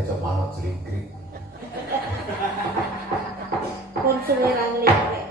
aja manut jringkrik. Pun suwe ra nglipek.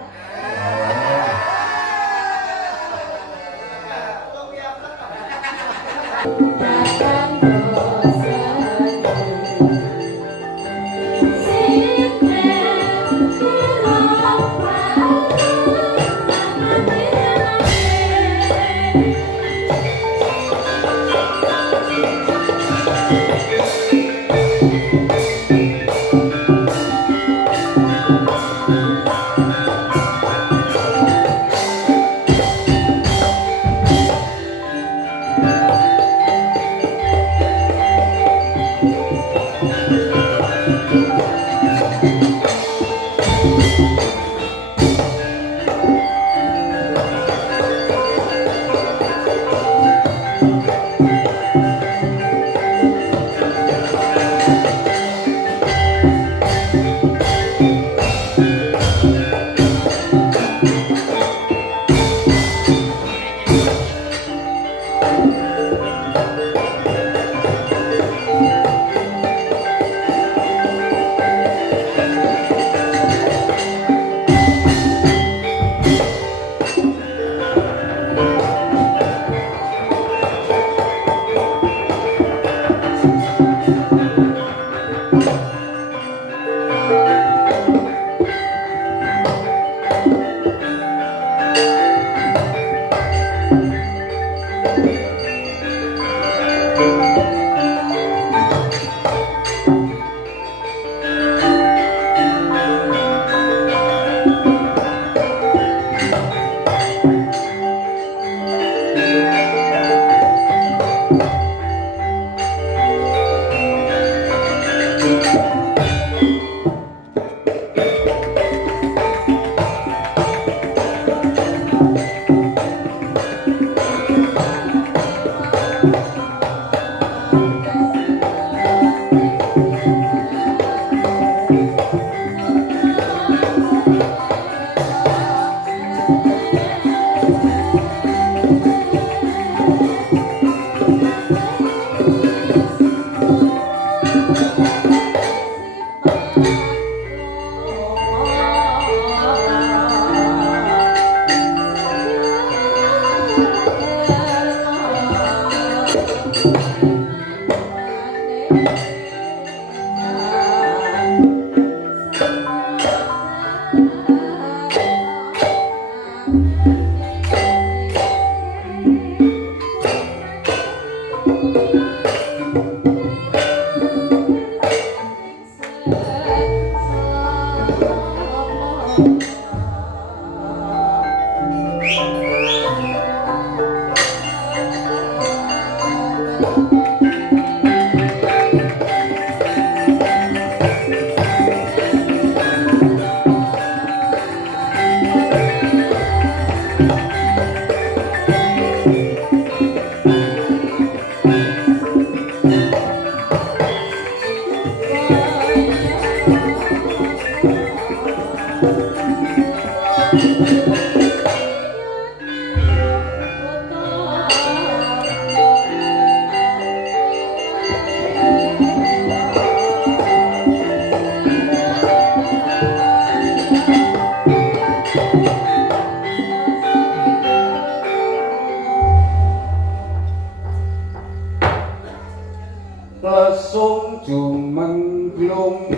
Lesung jumenglung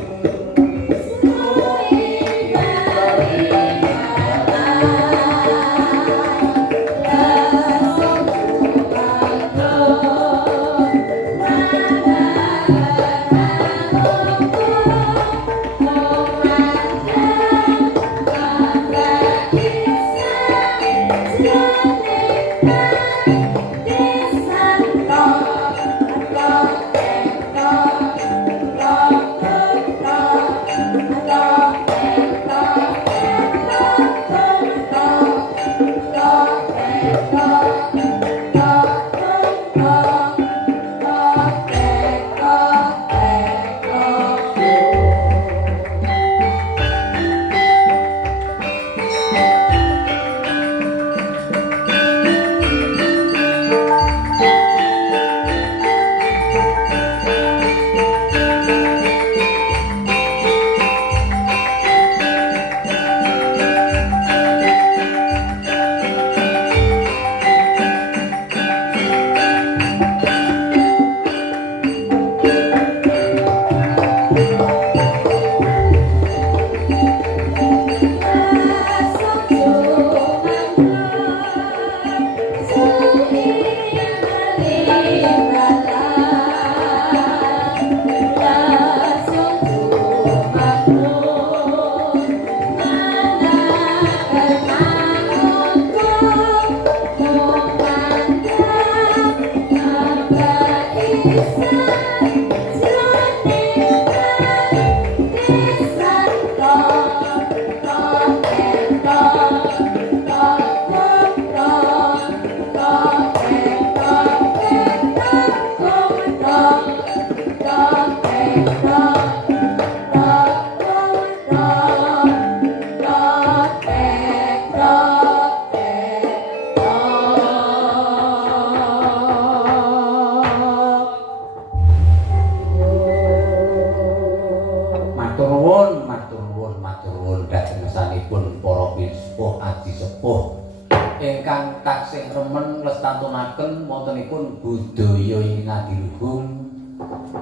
ingkang taksih remen nglestantunaken wontenipun budaya ing adiluhung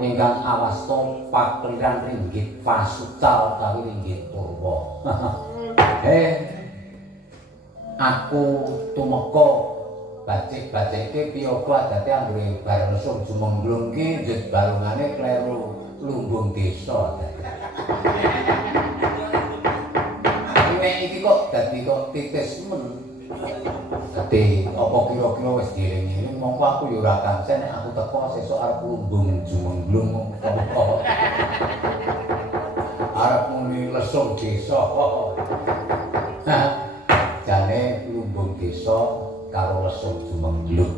ingkang awasta pakliran ringgit pasucal utawi ringgit purwa. Aku tumeka bacik-bacike piyaga adate anggere bar lesung jumenglung ki njut balungane kleru lumbung desa. Nek iki kok dadi kok titis men. Dadi apa kira-kira wis dieling-eling mongko aku ya ora kansen nek aku teko sesuk arep lumbung jumenglung apa. Arep muni lesung desa. Jane lumbung desa karo lesung jumenglung.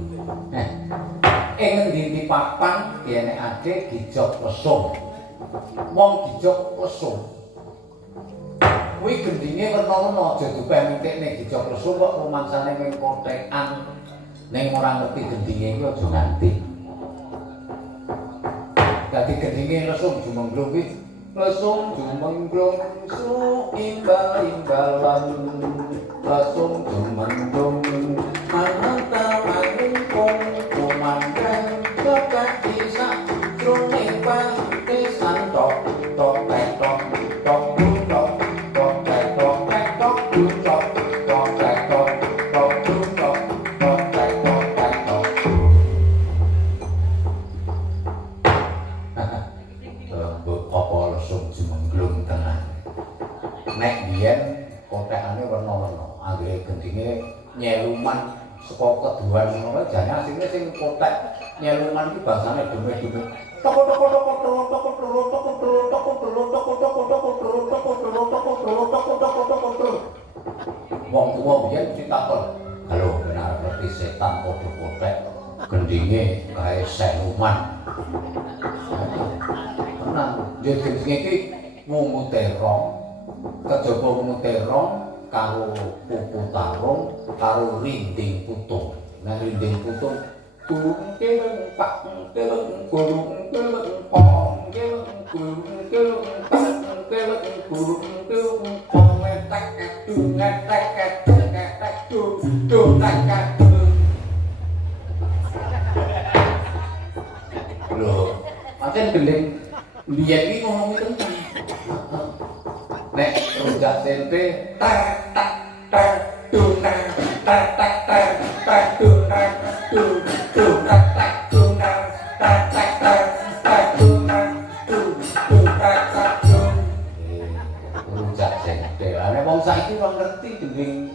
Ing ngendi papan dienekake gijok lesung. Wong gijok lesung kuwi gendinge werna-werna aja dipemitikne gijok lesung kok rumangsane ning kotekan ning ora ngerti gendinge kuwi aja nganti. Dadi gendinge lesung jumenglung kuwi lesung jumenglung su imbal-imbalan lesung jumenglung manang-manang kumandang kekak desa jroning pantesan tok tok tok tok tok nyeluman saka keduan ngono jane asline sing kotek nyeluman iki basane deme-deme wong tuwa biyen ditakon halo benar ngerti setan padha kotek gendinge kae seluman tenang gendinge iki wungu terong kejaba wungu terong karo pupu tarung karo rinding putung. Nah rinding putung kurung keleng pak keleng kurung keleng pong keleng kurung keleng pak keleng kurung keleng pong ngetek edu ngetek edu ngetek du ngetek lho pancen gendeng biyen iki ngomong tenan. Nek rujak tempe tak tak tak dunar tak tak tak tak dunar tak tak dunar tak tak tak tak dunar tak tak dunar rujak tempe ane wong saiki ora ngerti gending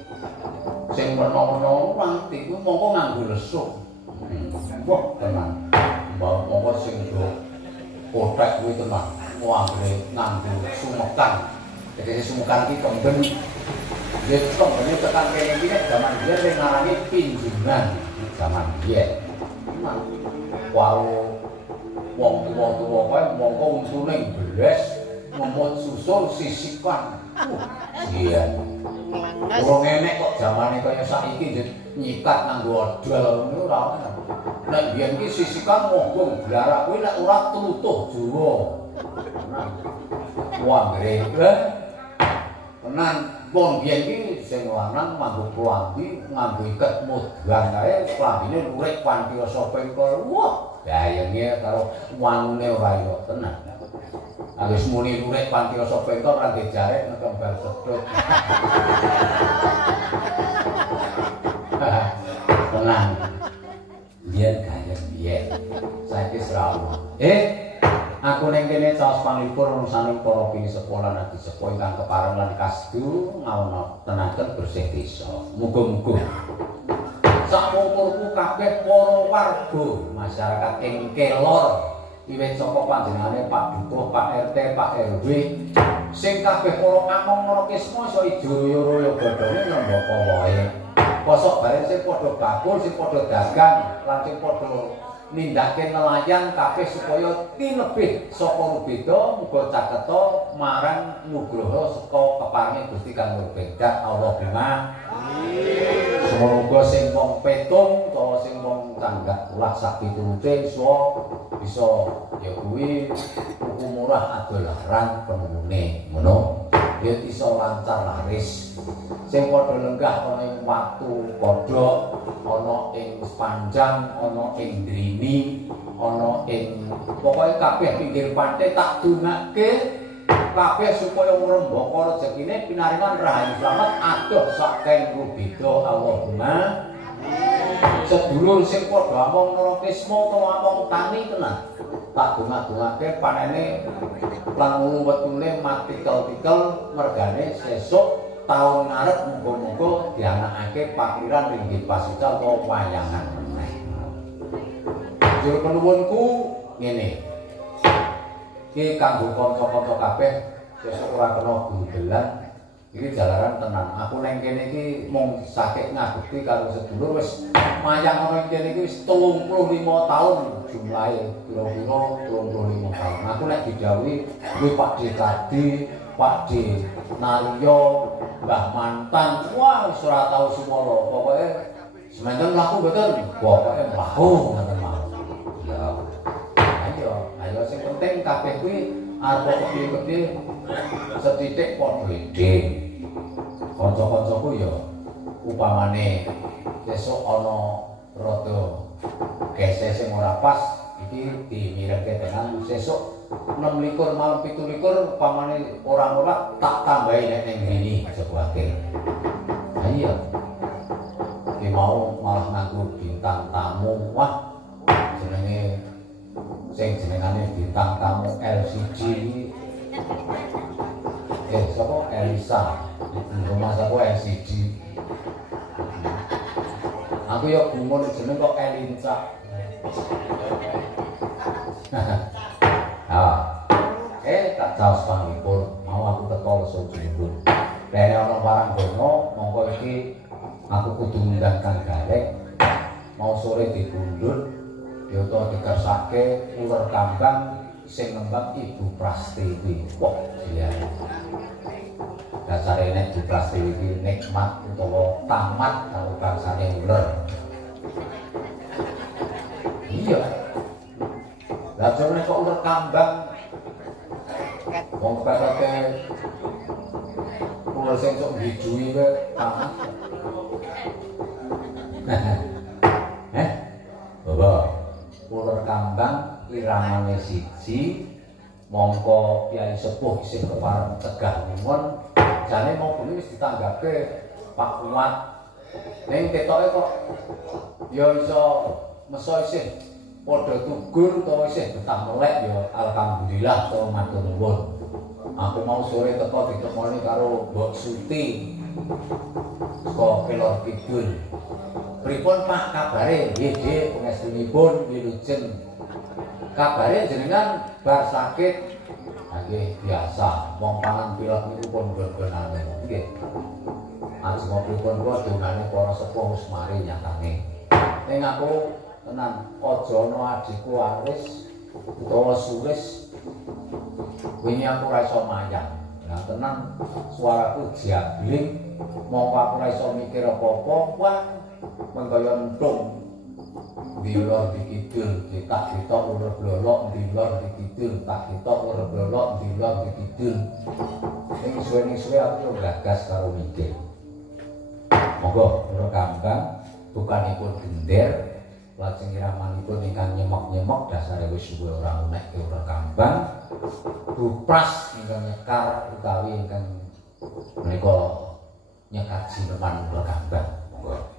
sing werna-werna ora ngerti ku mongko nganggo lesuk wah tenan mongko sing do kotek kuwi tenan nganggo sumekan. Jadi sumukan iki kemben ya kembene tekan kene iki nek zaman biyen sing ngarani pinjungan zaman biyen. Wau wong tuwa-tuwa kae mongko untune beles ngemot susul sisikan. Iya. Wong enek kok zamane kaya saiki nyikat nganggo odol ngono ora ana. Nek biyen iki sisikan monggo glarak kuwi nek ora tlutuh Jawa. Wah, tenan wong biyen iki sing lanang nganggo klambi nganggo iket mudhang kae klambine lurik pantiyasa pengkol wah bayenge karo wangune ora yo tenan wis muni lurik pantiyasa pengkol ra dijarek nek kembal sedhut tenan biyen kaya biyen saiki serawu aku ning kene caos panglipur urusane para pini sekolah nadi sekolah ingkang kepareng lan kasdu ngawontenaken bersih desa. Muga-muga sakmungkurku kabeh para warga masyarakat ing kelor wiwit saka panjenengane Pak Dukuh, Pak RT, Pak RW sing kabeh para among ngrokismo iso ijo-royo godhonge nembaka wae. Kosok bareng sing padha bakul, sing padha dagang, lan sing padha nindakake nelayan kabeh supaya tinebih saka rubeda muga caketa marang nugraha saka keparinge Gusti kang bedak Allahumma amin. Semoga sing wong petung utawa sing wong tanggak ulah sak piturute bisa ya kuwi tuku murah adol larang penune ngono ya iso lancar laris sing padha lenggah ana ing watu kodhok ana ing panjang ana ing drini ana ing pokoke kabeh pinggir pantai tak dunake kabeh supaya ngrembaka rezekine pinaringan rahayu slamet adoh saking rubeda Allahumma sedulur sing padha among Narakisma utawa among tani tenan tak donga-dongake panene lan wetune matikel-tikel mergane sesuk taun ngarep muga-muga dianakake pakiran ringgit pasucal utawa wayangan meneh. Jur penuwunku ngene. Iki kanggo kanca-kanca kabeh sesuk ora kena bundelan iki jalaran tenan. Aku nang kene iki mung sakit ngabekti karo sedulur wis mayang ana ing kene iki wis 35 taun jumlahe kira-kira 35 taun. Aku nek didhawuhi kuwi Pak Dekadi, Pak D Naryo, Mbah Mantan, wah wis ora tau sumala. Pokoke semanten mlaku mboten, pokoke mlaku ngoten mawon. Ya. Ayo sing penting kabeh kuwi arep kepiye-kepiye setitik padha edhing. Kanca-kancaku ya upamane sesuk ana rada gesek sing ora pas iki dimirengke tenan sesuk 26 malam 17 upamane ora nolak tak tambahi nek ning ngene sebuake. Ayo. Ki mau malah nganggo bintang tamu wah jenenge sing jenengane bintang tamu LCG sapa Elisa rumah sapa LCG aku ya gumun jeneng kok Elinca tak caos pangipun mau aku teko sujudipun dene ana parang dono mongko iki aku kudu ngundang Kang Galek mau sore dibundut Yoto dikersake ular kambang sing ngembang Ibu Prastiwi. Wah, iya. Dasare nek Ibu Prastiwi iki nikmat utawa tamat karo bangsane ular. Iya. Lah jane kok ular kambang wong kate ular sing sok ngidui wae tamat. Bapak ular kambang iramane siji mongko Kyai Sepuh isih kepareng tegah nuwun jane mau bengi wis ditanggapke Pak Kuat ning ketoke kok ya iso meso isih padha tugur utawa isih betah melek ya alhamdulillah to matur nuwun aku mau sore teko ditemoni karo Mbok Suti saka Kelor Kidul. Pripun Pak kabare? Nggih, pangestunipun wilujeng. Kabare jenengan bar sakit. Nggih, biasa. Wong pangan pilek niku pun ben-benane. Nggih. Ajengipun kula dongane para sepuh wis mari nyatane. Ning aku tenan aja ana adikku aris utawa suwis. Wingi aku ora iso mayang. Nah tenan suaraku jabling, mongko aku ora iso mikir apa-apa. Wah mengkaya entung dilor dikidul tak ditok ular blolok dilor dikidul tak ditok ular blolok dilor dikidul ning suwe aku yo gagas karo mikir monggo ular kambang bukanipun gender lajeng iramanipun ingkang nyemok-nyemok dasare wis suwe ora unek ular kambang bupras ingkang nyekar utawi ingkang menika nyekat jineman ular kambang monggo.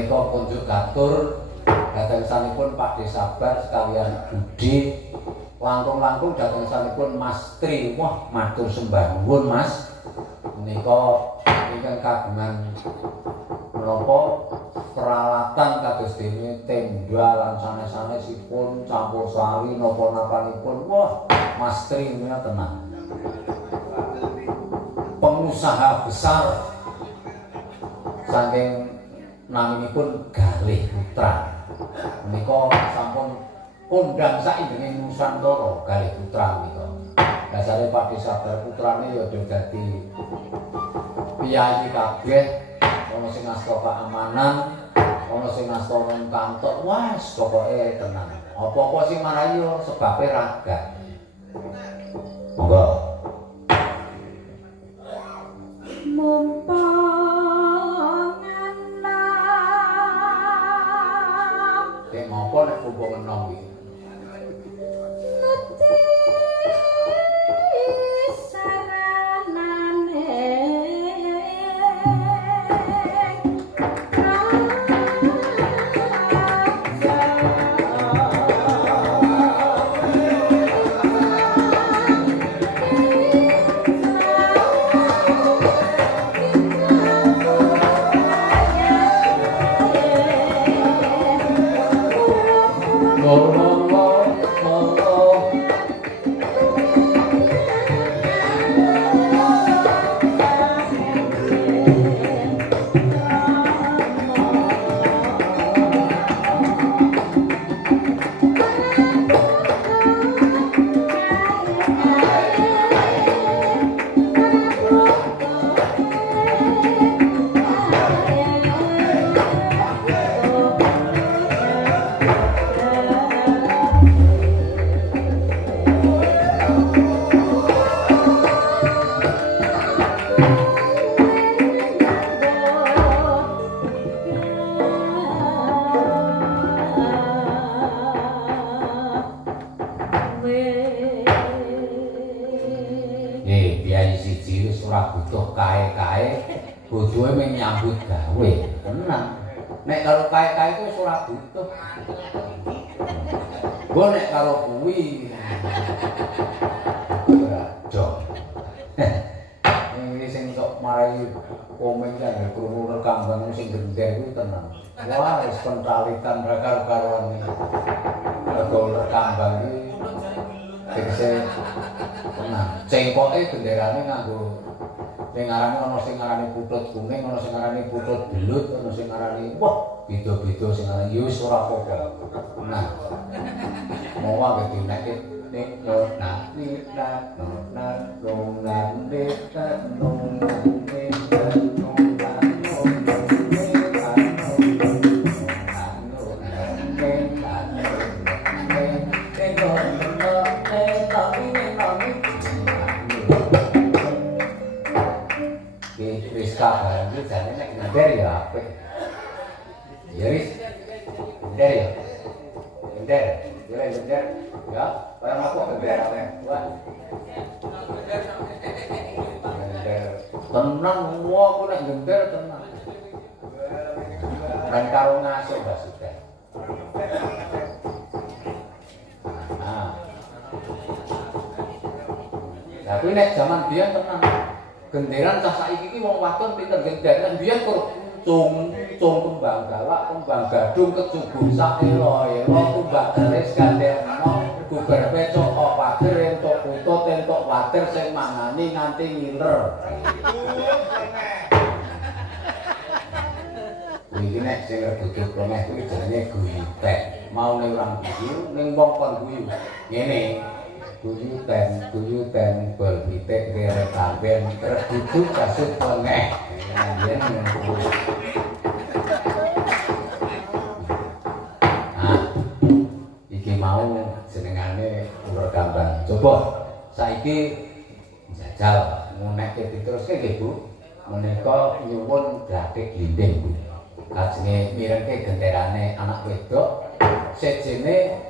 menika kunjuk katur dhateng sanipun Pak Desabar sekalian Budi langkung-langkung dhateng sanipun Mas Tri. Wah, matur sembah nuwun Mas. Menika ingkang kagungan menapa peralatan kados dene tenda lan sanes-sanesipun campur sari napa-napanipun. Wah, Mas Tri menika tenang. Pengusaha besar saking naminipun Galih Putra. Menika sampun kondang saindenge Nusantara Galih Putra menika. Dasare Pak Desabar putrane ya dadi piyayi kabeh, ana sing asta keamanan, ana sing asta nang kantor. Wes pokoke tenang. Apa-apa sing marai yo sebabe raga. Monggo. Mumpung enom Dek ngopo nek mumpung enom iki? ngerti saranane bojoe mung nyambut gawe. Tenang. Nek karo kae-kae ku wis ora butuh. Go nek karo kuwi ora jok. Ini sing sok marai komen kan krungu rekaman sing gender kuwi tenang. Wah, wis pentalitan ra karo-karoan iki. Kalau rekaman iki tegese tenang. Cengkoke benderane nganggo sing ngarani ana sing ngarani putut kuning, ana sing ngarani putut belut, ana sing ngarani wah beda-beda sing ngarani ya wis ora apa-apa. Nah. Mau wae dinekke nek nah nita nona nona nita nona nita nona kabar iki jane nek ngender ya apik. Ya wis. Ngender ya. Ngender. Ya ngender. Ya, kaya apa ngender ae. Wah. Ngender. Tenang wong aku nek ngender tenang. Nang karo ngaso Mbak Sudah. Nah. Tapi nek zaman biyen tenang. Genderan cah saiki iki wong wadon pinter gendar nek biyen kur cung kembang galak, kembang gadung kecubur sak elo-elo kumbak keris ganderno bubar pecok kok pager entuk putut entuk wader sing mangani nganti ngiler. Iki nek sing rebutuh plengeh kuwi jenenge guyitek. Maune urang guyu ning wong kon guyu. Ngene guyuten berbitek kere kamben terbutuh kasut plengeh. Nah, iki mau jenengane ulur gambar. Coba saiki jajal ngunekke diteruske nggih Bu. Menika nyuwun glathik glinding Bu. Kajenge mirengke genderane anak wedok sejene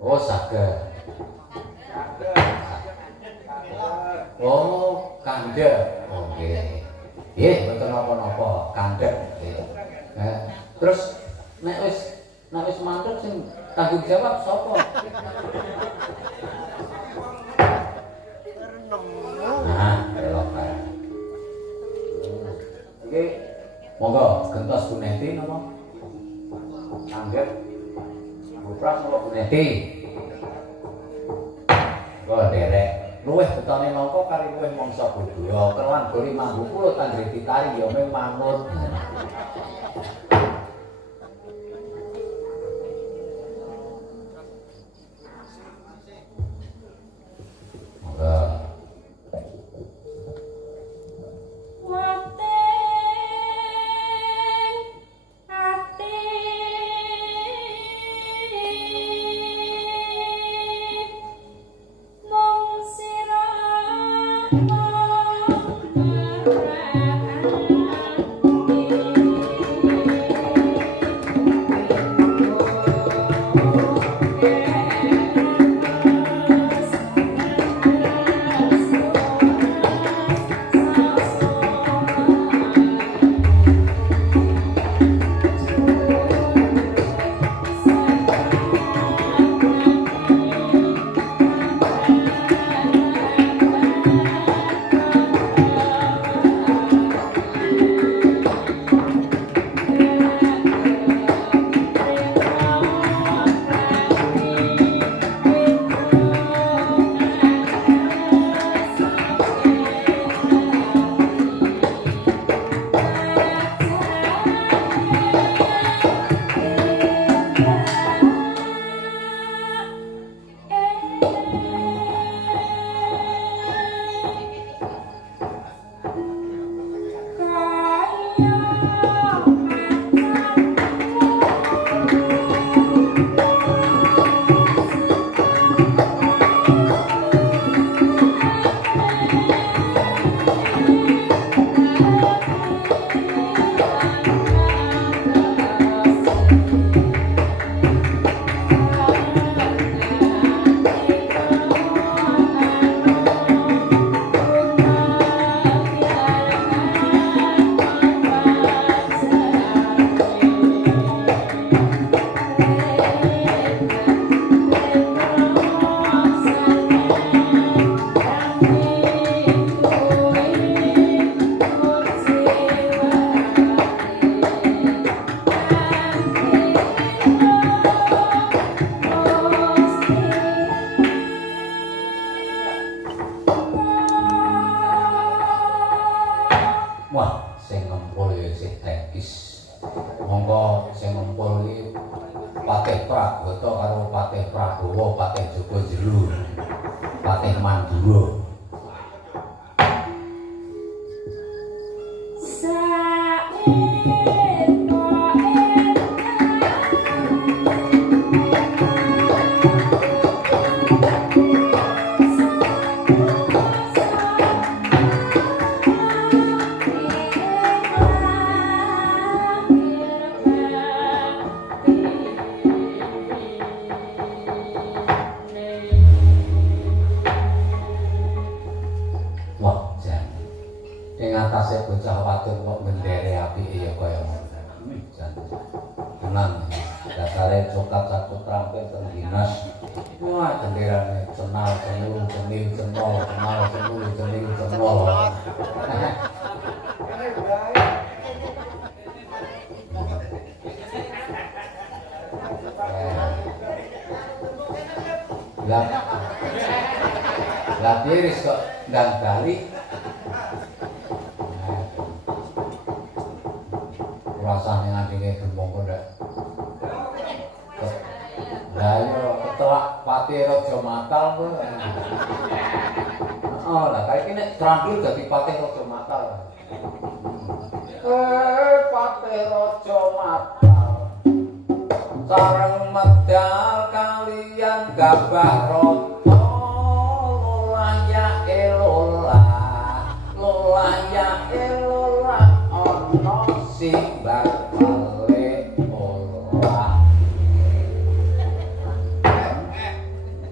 oh saged. Oh, kandha. Oke. Nggih, mboten napa-napa, kandhek. Terus nek wis mandheg sing tanggung jawab sapa? Nah, elok kae. Iki monggo gentos Bu Neti napa? Anggep Bu Pras napa Bu Neti? Kok derek luweh betone nangka kari luweh mangsa budaya kelan gori manggu kula tanggri ditari ya mung manut. Lah tiris kok ndang bali. Rasane ngandinge gembong kok ndak. Lah yo ketelak pati raja matal kok. Oh, lah kae nek trandul dadi pati raja matal. Pati raja matal. Sareng medal kalian gabah rata. Sing bakale ora.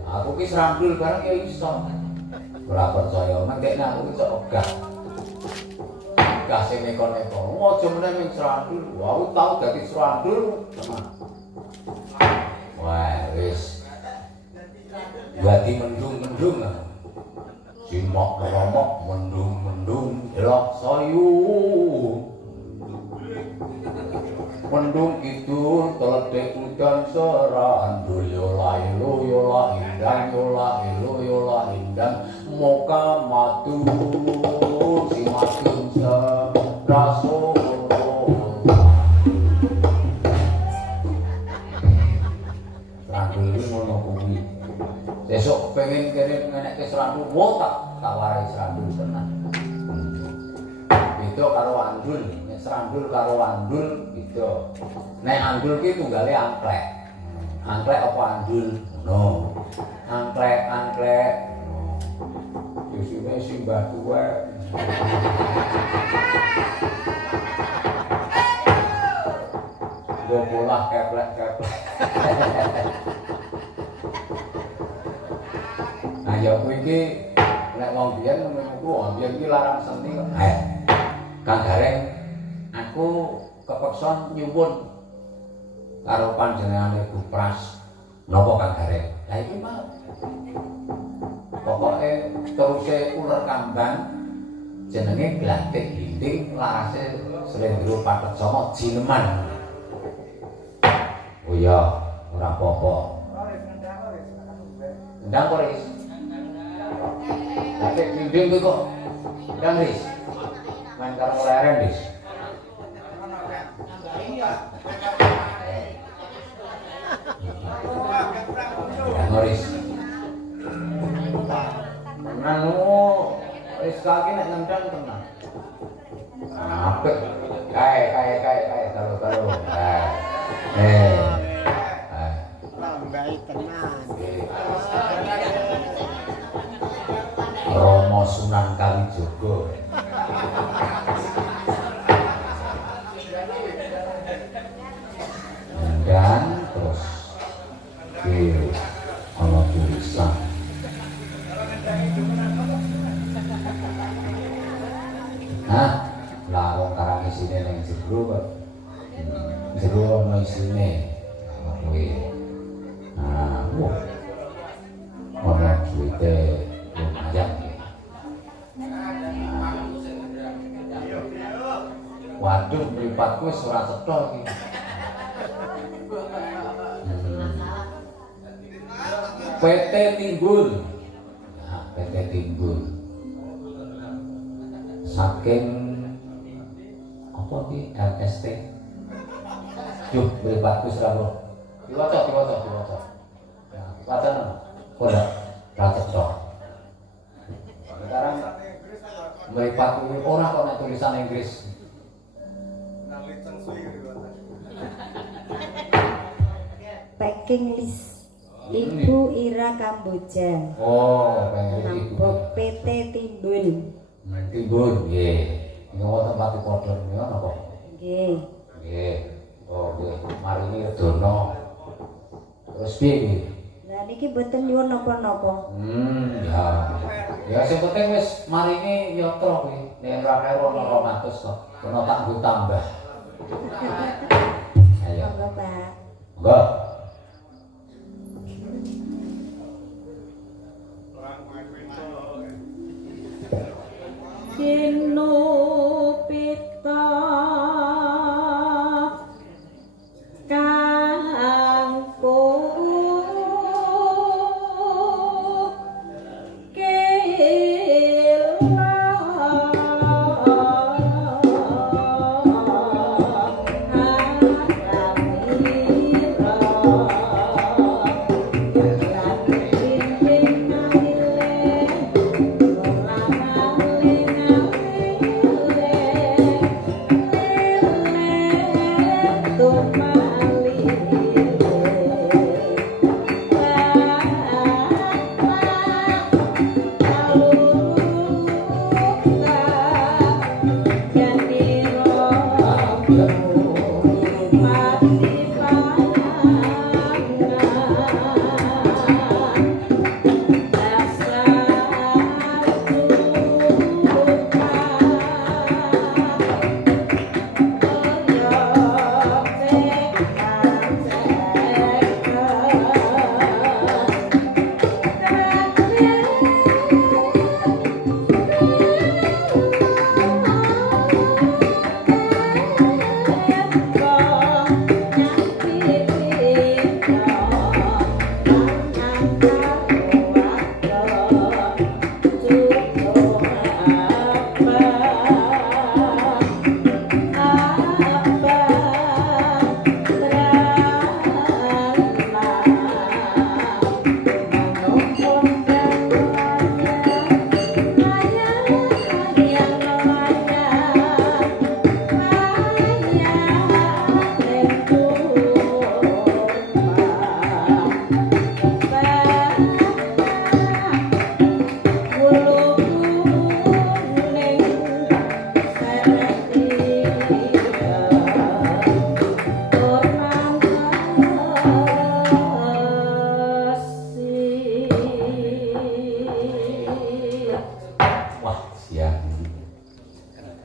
Aku ki srandul bareng ya iso. Ora percaya, mangkene aku iso ogah. dikasih neko-neko. Aja meneh ning Srandul. Aku tau dadi Srandul. Wah, wis. Dadi mendung-mendung. Simak romok mendung-mendung elok sayu. Mendung itu teledek udan serandul yola ilu yola indang yola ilu yola indang moka matu si matu seraso serandul ini ngono kuwi besok pengen kene ngenekke serandul wo tak warai serandul tenan itu karo andul serandul karo andul gitu. Nek andul ki tunggale angklek. Angklek apa andul? No. Angklek. Isine simbah tuwek. Go polah keplek. Nah ya kuwi iki nek wong biyen menunggu biyen iki larang seni kok. Kang Gareng aku kepeksa nyuwun karo panjenengane Bu Pras napa Kang Gareng. Lah iki mau pokoke teruse uler kambang jenenge Glantik Ginting larase Slendro Patet Songo Jineman. Oh iya, ora apa-apa. Ndang kok Ris. Glantik Ginting kok. Ndang Ris. Main karo leren Ris. Noris. Nanu wis kaki nek nendang tenan. Apik. Kae karo. Lambai tenan. Romo Sunan Kalijaga. Dan terus di ana tulisan lah wong karang isine ning jero kok jero ana isine kuwi ana duwite lumayan waduh mripatku wis ora cetha iki PT Timbul. Nah, PT Timbul. Saking apa iki LST? Duh, mripatku sira. Diwaca. Nah, wacana. Ora cetha. Sekarang mripatku ora kok nek tulisan Inggris. Packing list Ibu Ira Kamboja. Oh, pengen Ibu PT Timbul. Timbul, nggih. Nyawa tempat padha niku napa? Nggih. Nggih. Oh, nggih. Maringi redono. Terus piye iki? Lah niki mboten nyuwun napa-napa. Ya. Ya sing penting wis maringi yatra kuwi. Nek ora karo 200 kok. Kono tak nggo tambah. Ayo. Monggo, Pak. Enggak. Kinupita kanggo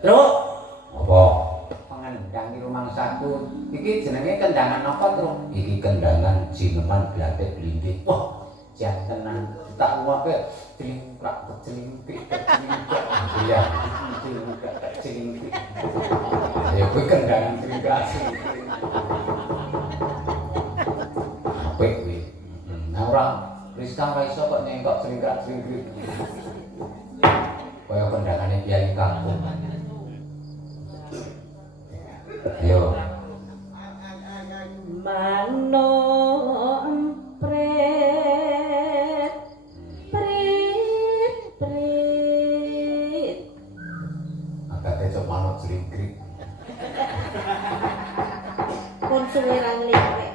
Truk. Apa? Pengendang iki rumangsaku. Iki jenenge kendangan apa, Truk? Iki kendangan jineman glatik blindik. Wah, jantenan tak wae celingkrak celingkrik celingkrak. Iya. Celingkrak celingkrik. Ya kuwi kendangan celingkrak. Apik kuwi. Nah ora Rizka ora iso kok nyengkok celingkrak celingkrik. Kaya kendangane Kyai Kampung. Ayo. Mano empret prit prit Agak cocok manut celingkrik. pun suwiran liwek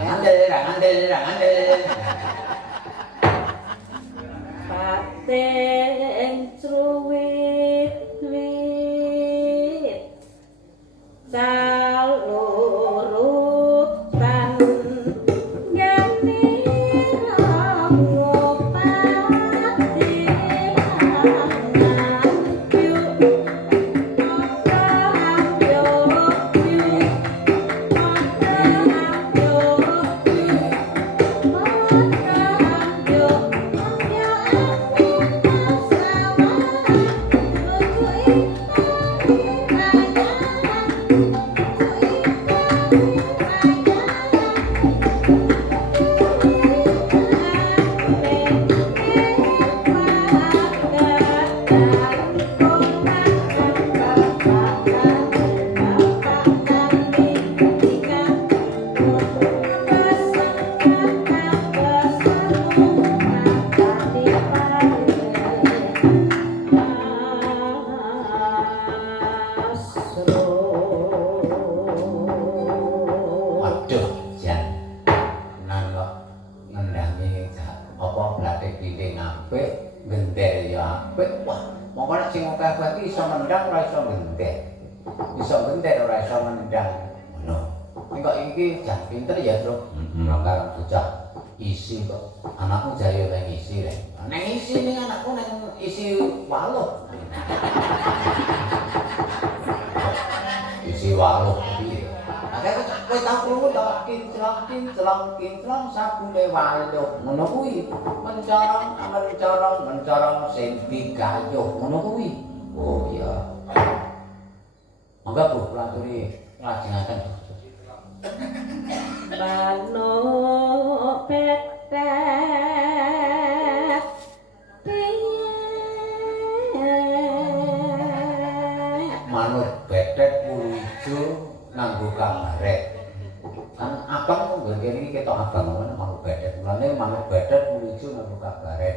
Ngandel. paten cruwit wit salurutan ngene ngopati Waduh, jan. Nan kok ngendangi apa blatik dinding apik, gender ya apik. Wah, mongko nek sing akeh iki iso nendang ora iso gender. Iso gender ora iso nendang. Ngono. Ning kok iki jan pinter ya, Bro. Karo bocah isi kok. Anakmu jaya nang isi rek. Nang isi ning anakku nang isi waluh. Isi waluh piye? Akeh kowe tau krungu celangkin sabune waluh. Ngono kuwi. Mencorong sing digayuh. Ngono kuwi. Oh iya. Monggo Bu, kula aturi lajengaken. Mano petek Manut betet wulu ijo nganggo kabaret. Kan abang kok nggon kene iki ketok abang ngono manut betet. Mulane manut betet wulu ijo nganggo kabaret.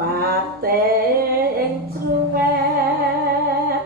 paten cruwet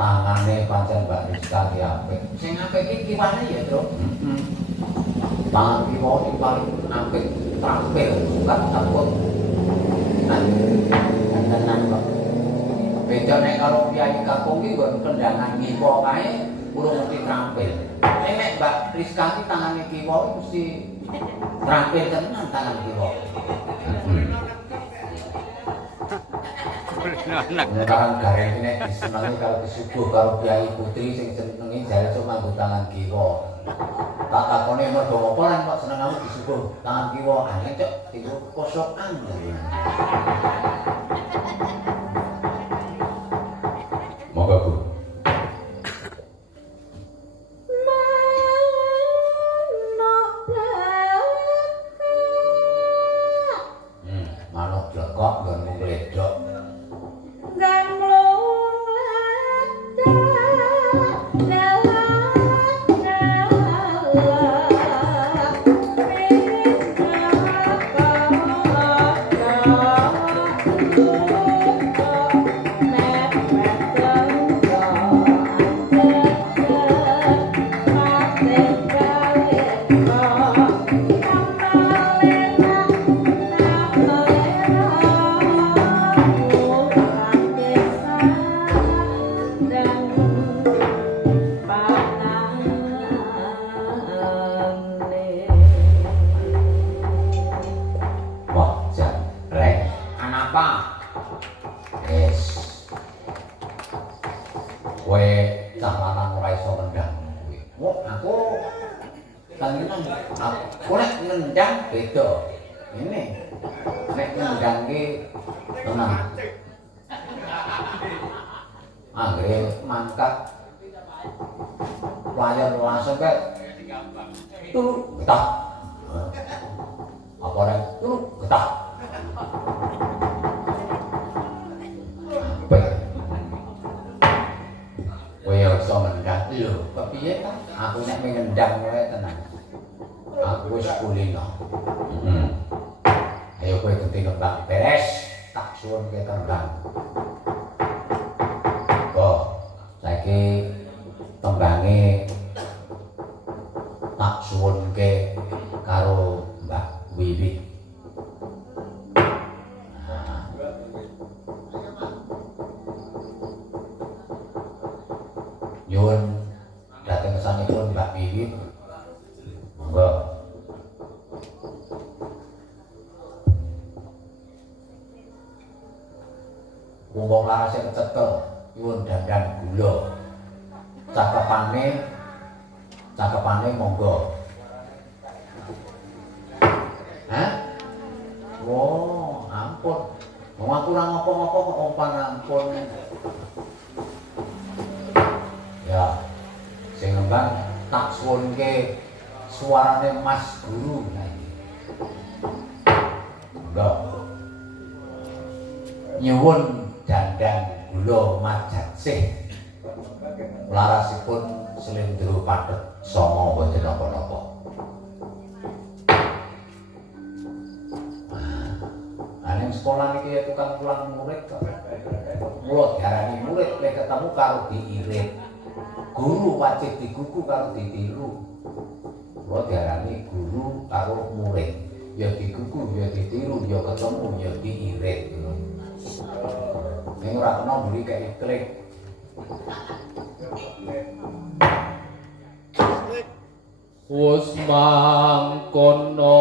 Tangane pancen Mbak Rizka ki apik. Sing apik iki kiwane ya, Bro. Tangan kiwa iki paling apik, terampil, suka takut. Tenan kok. Beda nek karo Kyai Kakung iki nggon kendangan kiwa kae urung mesti terampil. Nek Mbak Rizka ki tangane kiwa mesti terampil tenan tangan kiwa. Sekarang gareng ini disenangi kalau disuguh karo Kyai Putri sing senengi jare cuma nganggo tangan kiwa. Tak takone mergo apa lan kok seneng kamu disuguh tangan kiwa aneh cok tiku kosokan. Monggo Bu. Tanginan aku nek ngendang beda. Ini nek ngendang ki tenang. Anggere mangkat layar langsung kayak turu getah. Apa rek turu getah. Kowe ya iso ngendang lho, kepiye ta? Aku nek ngendang wae tenang. Aku wis kulino. Ayo kowe ganti kembang beres, tak suwun ke kembang. Kok saiki tembange tak suwunke karo Mbak Wiwi. Nyuwun dhateng kesanipun Mbak Wiwi. Monggo. Wong larase kecekel nyuwun dandang gula. Cakepane monggo. Hah? Wo, ampun. Wong aku ora ngopo-ngopo kok umpan ampun. Ya, sing ngembang tak suwunke suarane Mas Guru nah iki. Monggo. Nyuwun dandang gula majatsih. Larasipun slendro pathet sama boten napa-napa. Ning sekolah niki ya tukang pulang murid kok. Mula diarani murid lek ketemu karo diirit. Guru wajib digugu karo ditiru. Mula diarani guru karo murid. Ya digugu, ya ditiru, ya ketemu, ya diirit. Ning ora kena mburi kaya klik. Wus mangkono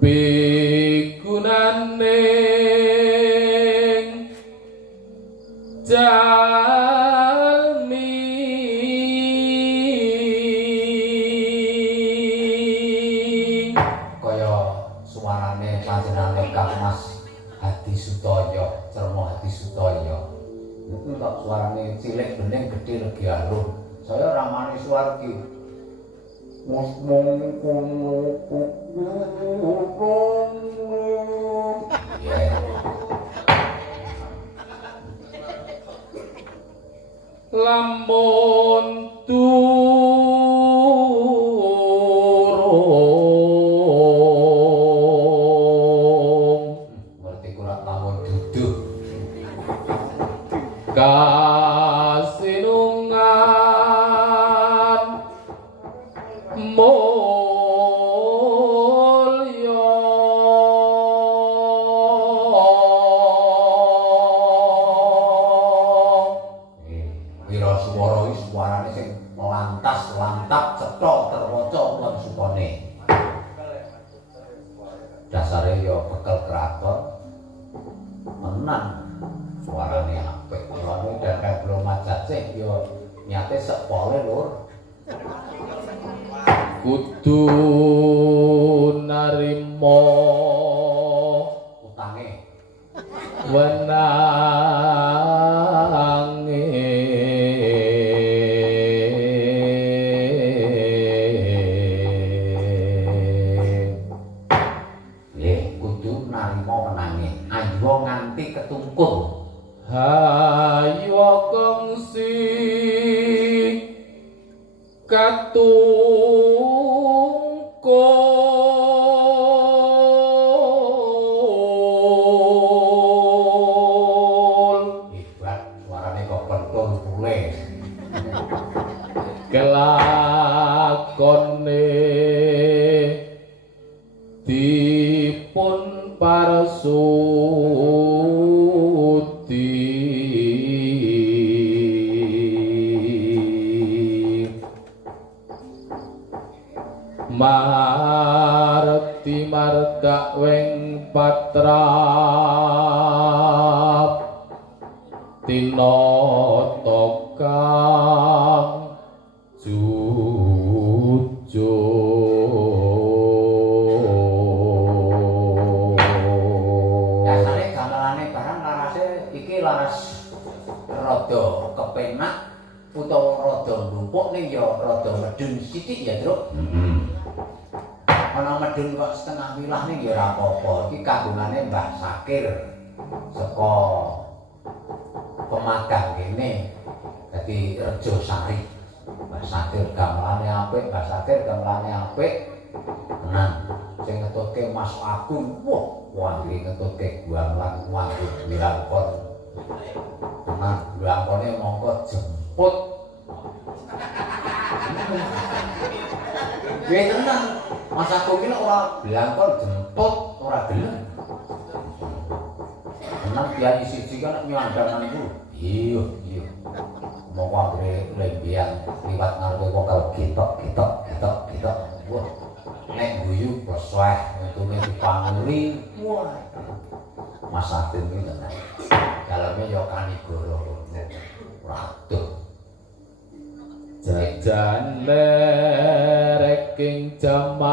bigunaning jalmi kaya suarane panjenengane Kang Mas Hadi Sutoyo, Cermo Hadi Sutoyo. Itu kok suarane cilik bening gedhe legi arum. Saya ramane suara ki. Mus mung kono lamun turung ngerti kurang lamun duduk kasinungan mulya wira swara iki suarane sing lantas lantap cetha terwaca lan supane dasare ya bekel kraton menang suarane apik mulane dandang kula majajih ya nyate sepole lur kudu narima utange wenange nggih kudu narima menange ayo nganti ketungkul hayu kongsi katungkul hebat suarane kok pentul pule kelakone dipun parsuti marti mardak weng patrap tinata kang jujur. Biasane gamelane barang larase iki laras rada kepenak utawa rada numpuk ning ya rada medun sithik ya, Truk. Ana medun kok setengah wilah ning ya ora apa-apa. Iki kagungane Mbah Sakir saka Pemadang kene. Dadi Rejo Sari. Mbah Sakir gamelane apik, Mbah Sakir gamelane apik. Tenan. Sing ngetutke Mas Agung, wah iki ngetutke gamelan wanggut wirangkon. Tenan, wirangkone mongko jemput. Piye tenan? Mas Agung iki ora blangkon jemput, ora gelem. Tenan kiai siji kan nyandangan ku. Iya. Mongko anggere lembian liwat ngarepe vokal gitok. Wah. Nek guyu pesweh untune dipanguri. Wah. Mas Agung iki tenan. Daleme ya kanigoro. Waduh. Jajan lereking jaman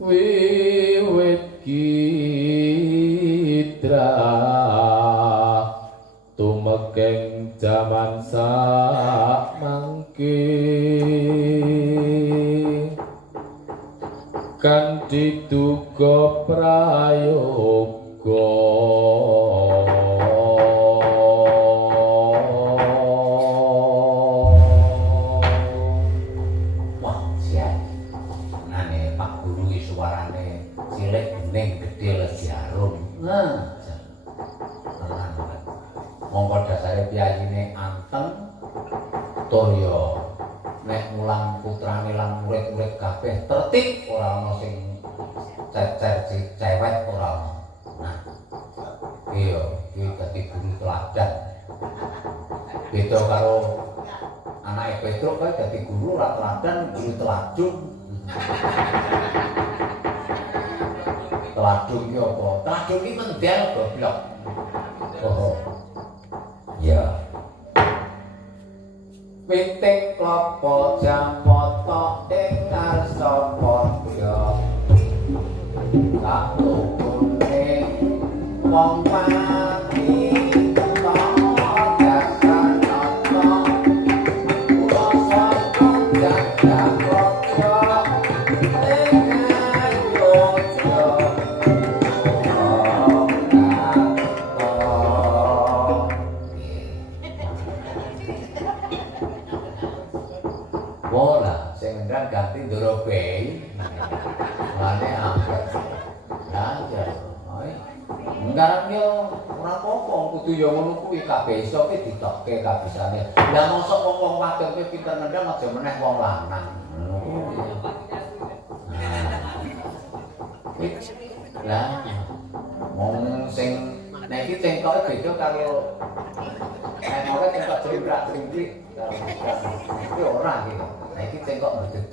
wiwit kidra tumekeng jaman samangke kan diduga prayoga. Monggo dasare piyayine anteng toya nek mulang putrane lan murid-murid kabeh tertib ora ana sing cecer cewek ora ana. Nah. Iya, iki dadi guru teladan. Beda karo anake Petruk kae dadi guru ora teladan, guru telajung. Telajung iki apa? Telajung iki mendel goblok. Oh. Ya. Pitik klapa jamata ing ngarsa padya. Satungune wong mati ganti Ndoro Bey. Mane angkat. Ya ya. Ngarang yo ora apa-apa, kudu yo ngono kuwi kabeh iso ki ditokke kabisane. Lah mosok wong-wong wadon kuwi pinter nendang aja meneh wong lanang. Lah wong sing nek iki cengkoke beda karo nek ora cengkok jembrak-jembrik. Kuwi ora iki. Nek iki cengkok mbedet.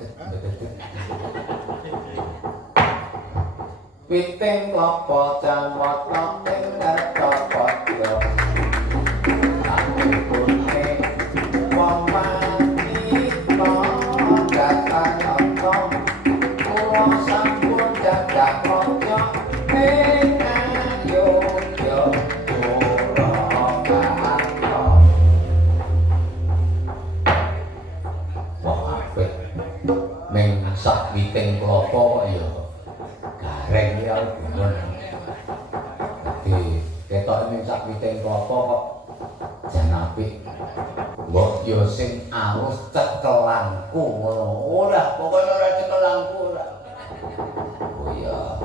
Piting klapa jamata ing ngarsa padya. Satungune wong mati datang kula sampun jagat raja ing Ayodya Puraka. Wah apik. Ning sak piting klapa kok ya gareng ya bulan. Dadi ketok ning sak piting klapa kok jan apik. Mbok yo sing alus cekelangku ngono. Ora, pokoke ora cekelangku ora. Oh iya.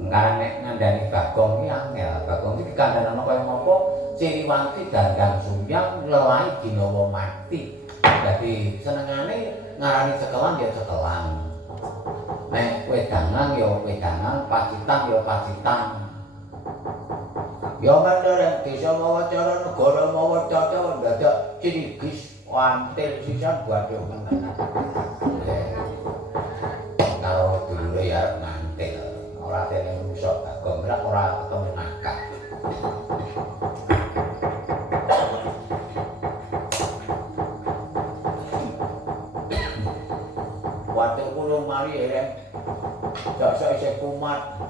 Ngarang nek ngandani Bagong iki angel. Bagong iki dikandhanana kaya napa? Ciriwanti dandang sumyang lelai ginawa mati. Dadi senengane ngarani cekelan ya cekelan. Nek wedangan ya wedangan, pacitan ya pacitan. Ya mandoreng desa mawa cara negara mawa caca dadak cirigis wantil sisan badhe meneng. Karo dulure ya mantil. Ora dene besok Bagong ora ketemu ngakak. Waktu kurung mari ya, sok-sok isih kumat.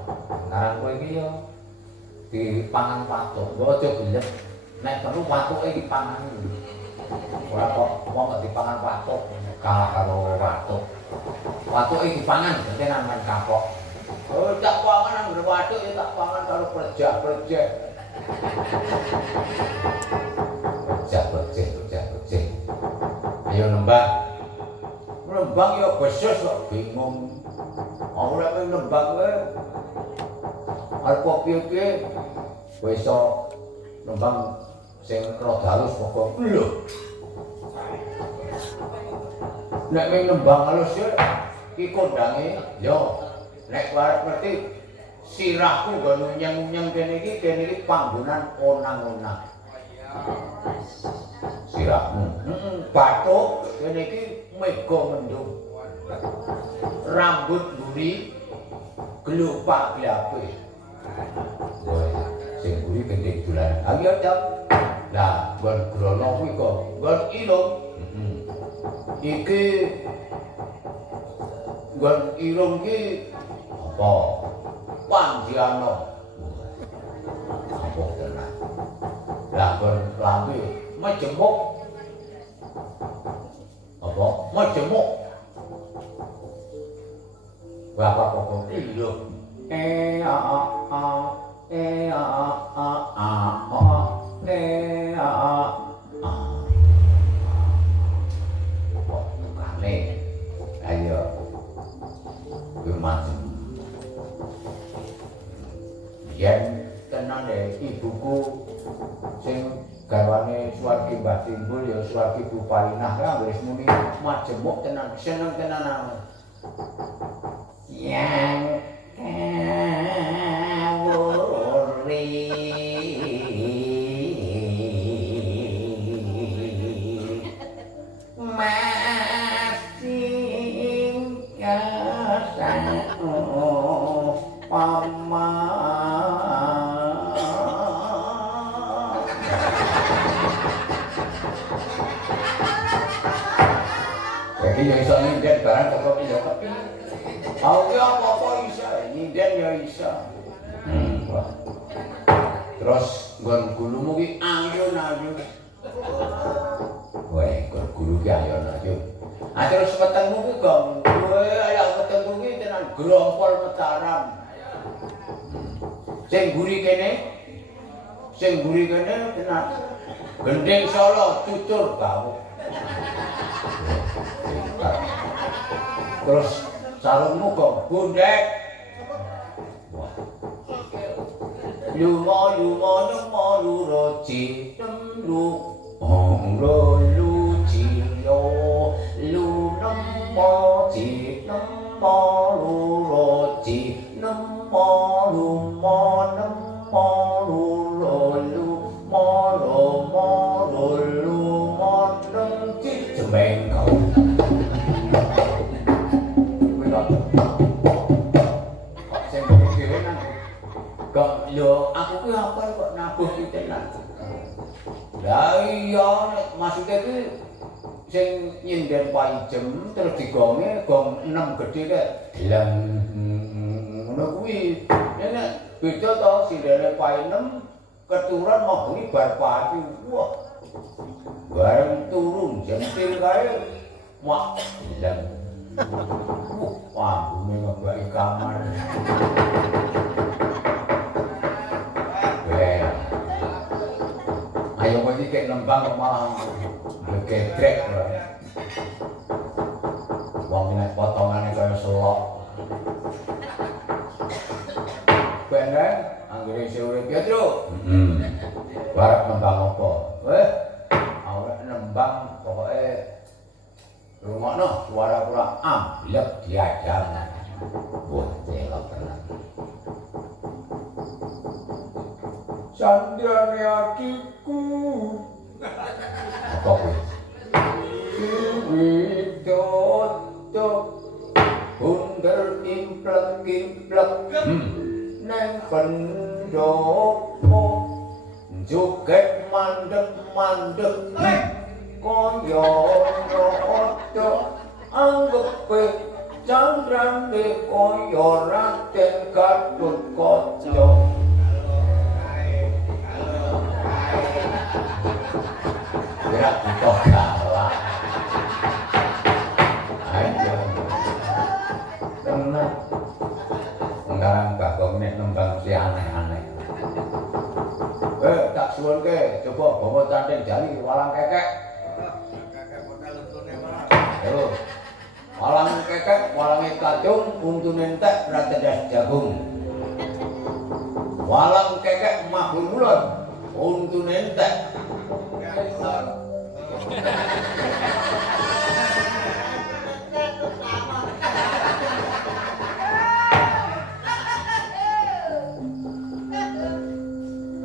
Nah kowe iki yo dipangan patuk, mbok aja gelem. Nek perlu patuke dipangan. Ora kok wong kok dipangan patuk, kalah karo patuk. Patuke dipangan tenan men kapok. Oh tak pangan nang watuk ya tak pangan karo prejak-prejak. Prejak. Ayo nembang. Nembang ya besos kok bingung. Ora pengen nembang kowe. Arep piye kowe iso nembang sing rada halus pokok. Lho. Nek mung nembang halus ya iki kondange yo nek arep ngerti sirahku nggo nyeng-nyeng kene iki panggonan onang-onang. Sirahmu. Bathuk kene iki mega mendung. Rambut mburi gelupak glape. Woi, sing mburi gendeng dolan. Ayo cak. Lah, nggon grono kuwi kok nggon ilung. Iki nggon ilung iki apa? Pandiano. Apa tenan. Lah nggon lambe majemuk. Apa? Majemuk. Bapak pokok ilung. Ayo, macam yen tenan deh ibuku sing garwane Suwargi Mbah Timbul ya Suwargi Bu Palinah lah wis muni majemuk tenan seneng tenan yang kawuri masing kasano pama jadi ya iso nyinden barang teko piye tapi aku apa-apa iso nyinden ya iso. Wah. Terus nggon gulumu ki ayun-ayun. Weh, nggon gulu ki ayun-ayun. Ah terus wetengmu ki gong, kowe ayo wetengmu ki tenan grompol metaram. Sing mburi kene tenan gendeng Solo tutur bau. Terus sarungmu kok bundek. Wah. Lumo luroci lu luci yo lu luroci Jemengkau. Kok sing dhewe nang kok lho aku kuwi apa kok nabuh iki tenan. Lah iya maksude kuwi sing nyinden paijem terus digonge gong 6 gedhe kek delang ngono kuwi. Nek beda to sindene painem keturunan mau kuwi bar pati. Wah. Bareng turun jentil kae mak delang. Wah, bumi membagi kamar. Ayo kowe iki kek nembang malah begedrek lho. Wong nek potongane kaya selok. Bener, anggere isih urip ya, Tru. Barep nembang apa? Weh, awak nembang pokoke rungokno suara kula amblek diajang. Wah, celok tenan. Sandrane atiku. Apa kuwi? Widodo bunder implek-implek. Nang pendopo joget mandeg-mandeg kaya rada anggepe candrane kaya Raden Gatotkaca. Ya kita kalah. Ayo. Tenang. Sekarang Bagong nek nembang si aneh-aneh. Tak suwunke, coba bawa canting jali walang kekek. Ayo. Walang kekek, walange kacung, untune entek ratedas jagung. Walang kekek mahul mulon, untune entek.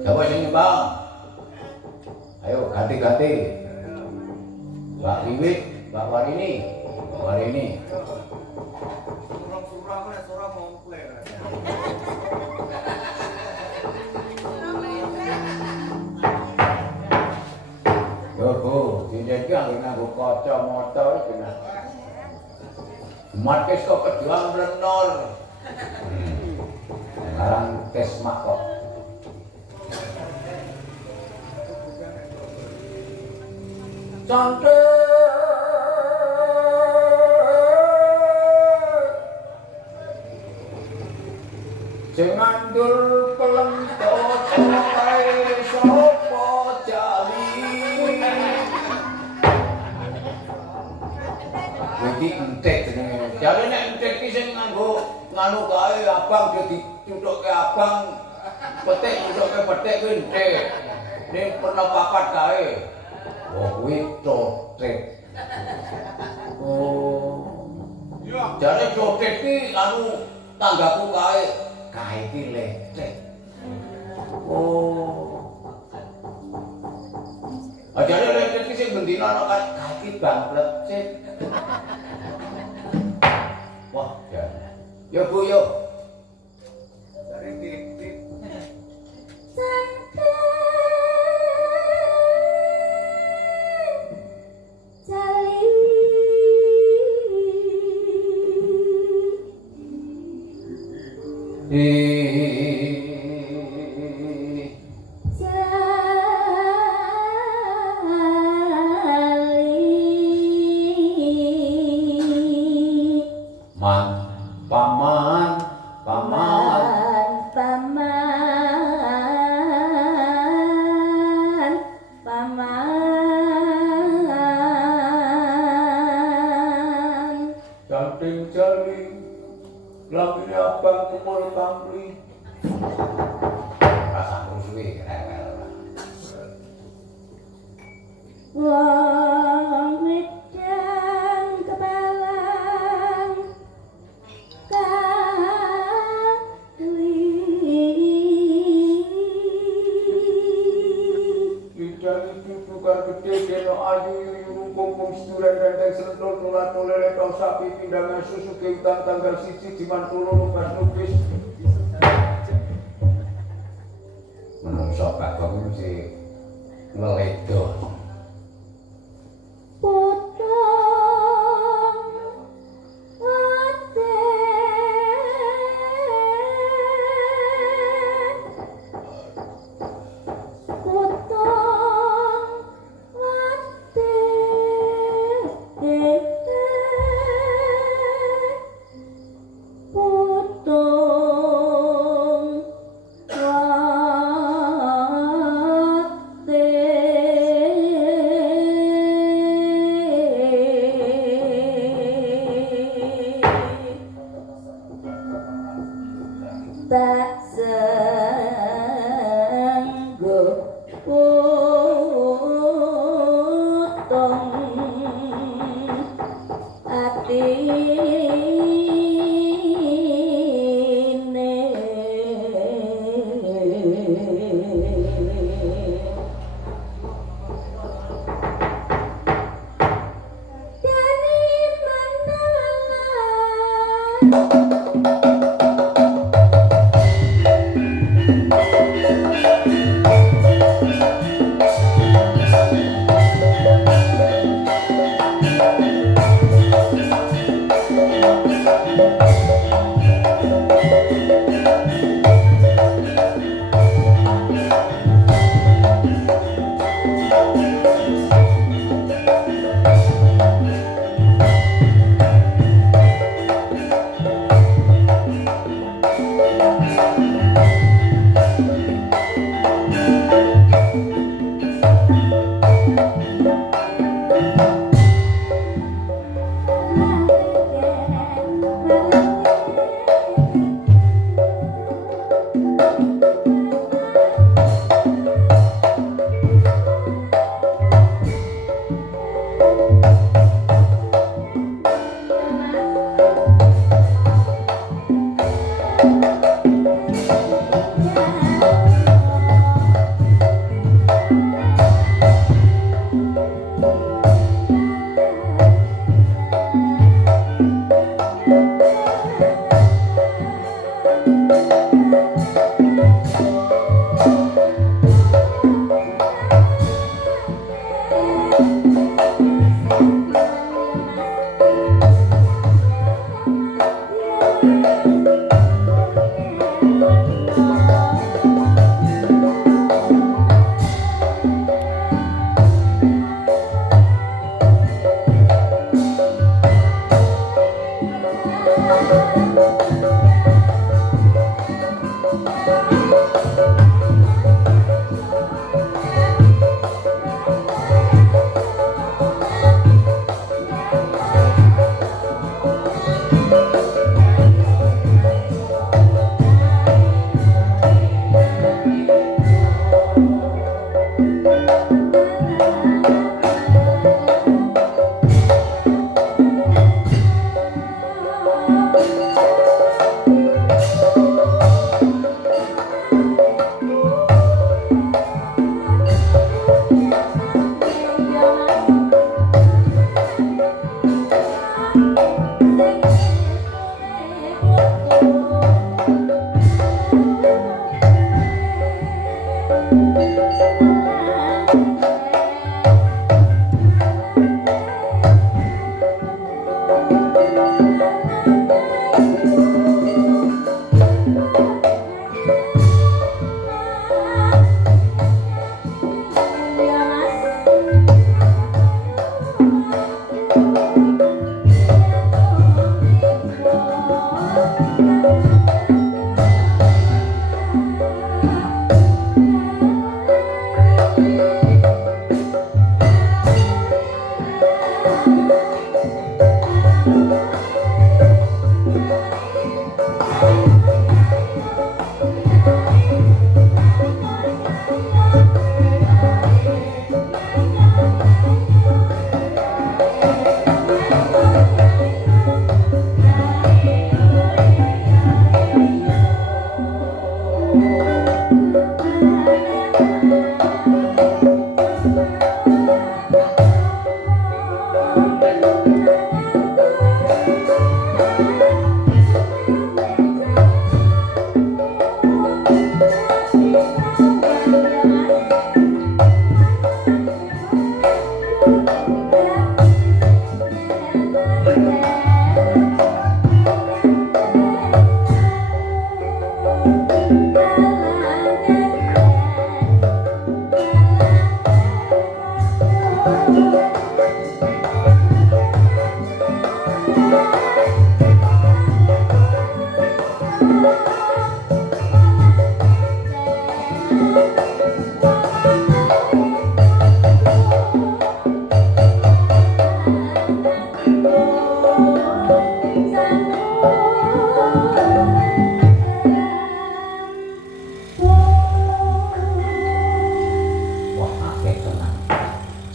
Siapa sing nyumbang? Ayo ganti-ganti. Mbak Wiwit, Mbak Warini, Mbak Warini. Yo Bu, dene iki anggere nganggo kacamata iki nah. Markes kok kejuang mlenor. Sekarang kesmak kok. Cantik sing ngandul pelentot kae sapa jali iki entek jenenge jare nek entek ki sing nganggo nganu kae abang dadi cutukke abang petik cutukke petik kuwi entek ning pernah papat kae. Oh, kuwi cotet. Oh. Jare cotet ki anu tanggaku kae. Kae iki lecet. Oh. Jare lecet ki sing bendina ana kae iki bang lecet. Wah, ya. Yo Bu yo. Jare titik. Menungso Bagong mesti ngeledos.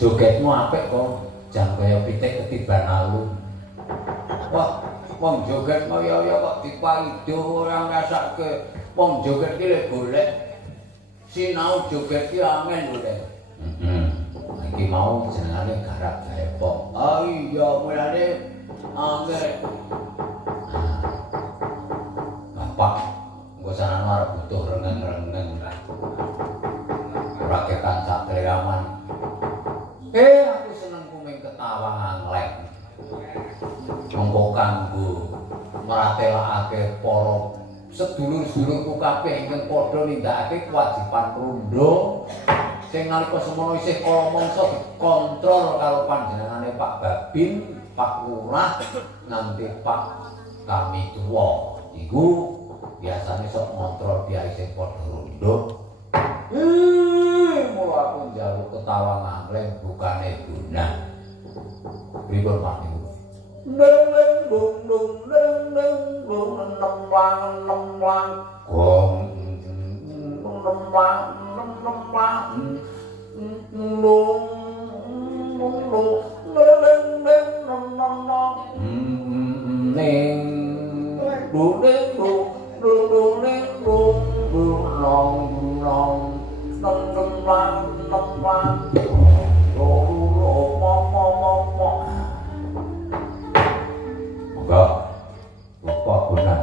Jogetmu apik kok, jan kaya pitik ketiban alun. Wah, wong joget kaya kok dipaido ora ngrasake. Wong joget ki lek golek sinau joget ki angel lho, Lek. Iki mau jenengane garap gaepok. Ah iya, mulane angel. Bapak, engko sanane arep butuh rengeng-rengeng. Ora kekan sak kleraman. Aku seneng kuming ketawa nganglek. Mengko kanggo mratelakake para sedulur-sedulurku kabeh ingkang padha nindakake kewajiban rondo sing nalika semono isih kala mangsa dikontrol karo panjenengane Pak Babin, Pak Lurah nganti Pak Kami Tuwa. Iku biasane sok ngontrol biaya sing padha rondo. Mula aku njaluk ketawa ngangleng bukane gunah. Pripun Pak niku? Deng deng dung dung deng deng dung nemplang nemplang gong nemplang nemplang dung dung deng deng nemplang ning dung deng dung dung ning dung dung long long nemplang nemplang Enggak, lupa benar.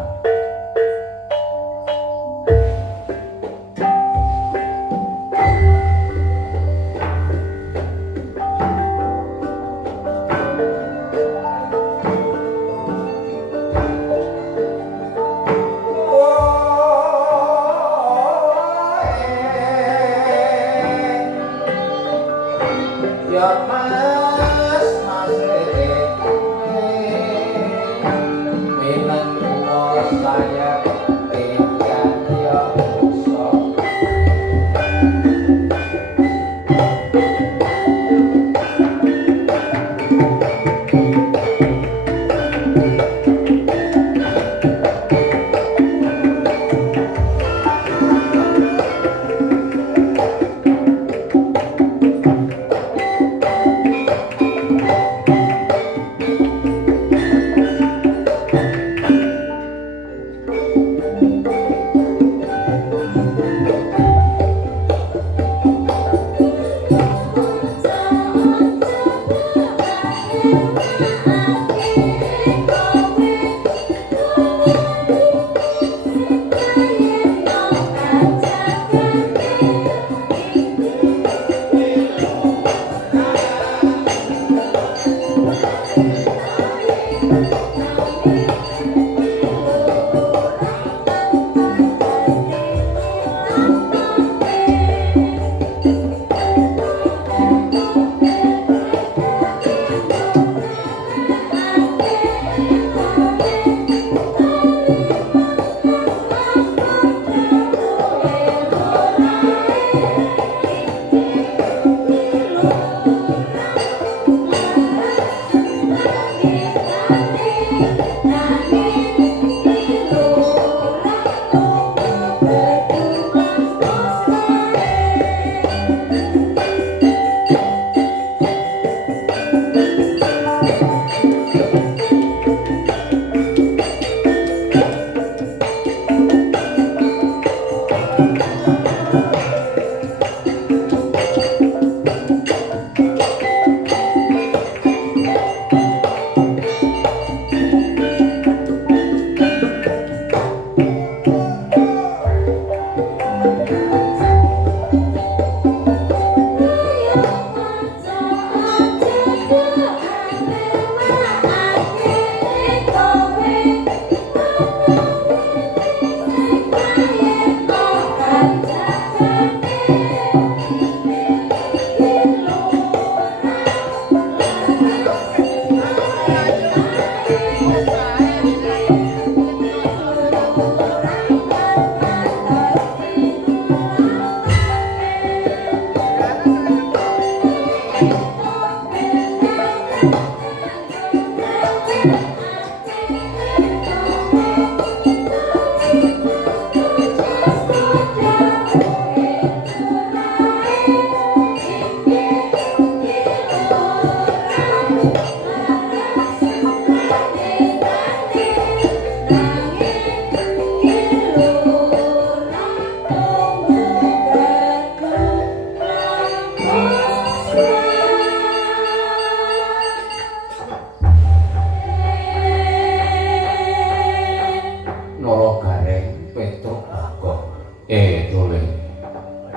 Le.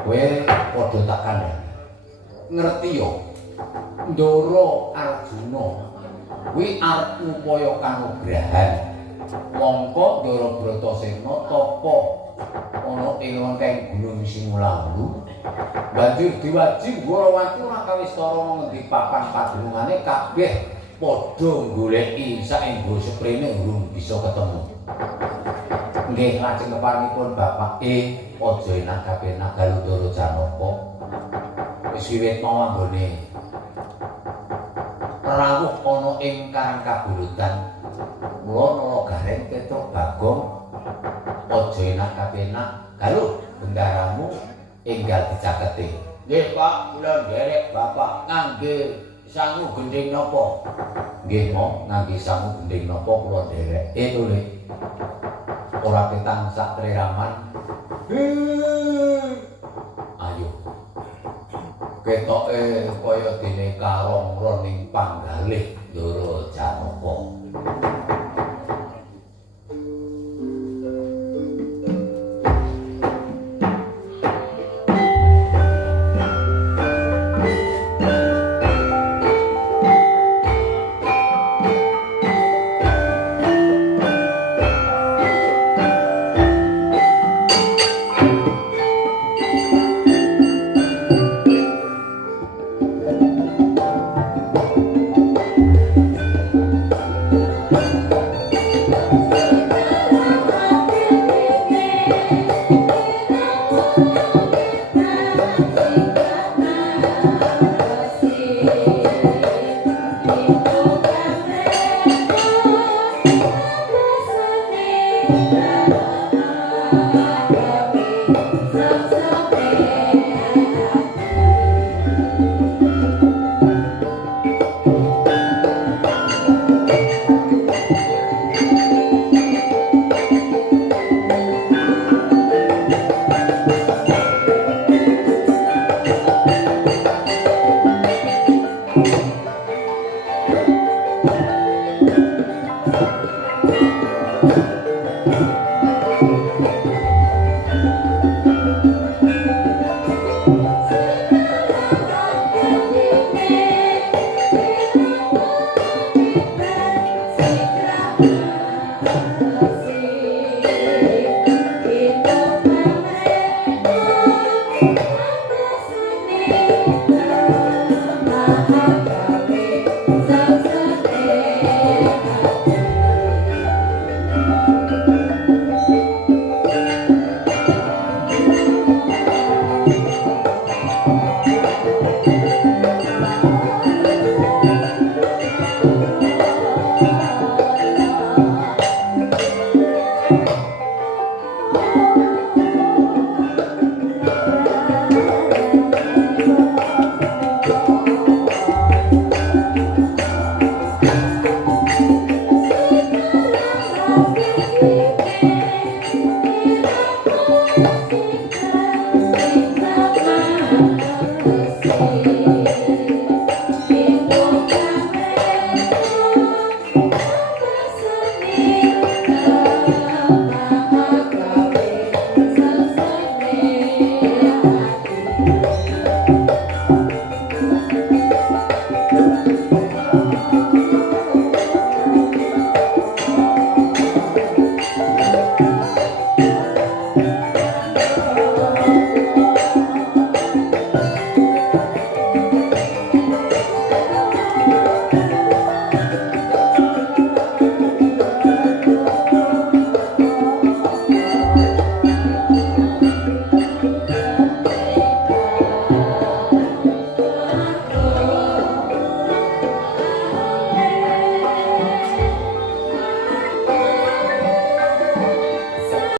Kowe padha tak kandhani. Ngerti yo. Ndara Arjuna kuwi arep ngupaya kanugrahan. Mongko Ndara Bratasena tapa ana ing lengkeng Gunung Singulawu. Banjur diwaji Gorawati ora kawistara ngendi papan padunungane kabeh padha goleki saenggo seprene urung bisa ketemu. Nggih lajeng keparingipun bapake aja enak kabeh Nagalundara Janaka. Wis wiwit mau anggone rawuh ana ing Karang Kabulutan. Mula Nala Gareng ketok Bagong aja enak kabeh Galuh bendaramu enggal dicaketi. Nggih Pak, kula nderek Bapak ngangge sangu gending napa? Nggih Mo, ngangge sangu gending napa kula nderek. Itu Le. Ora petang sak treraman. Ayo. Ketoke kaya dene karong roning panggalih Ndara Janaka. Thank you.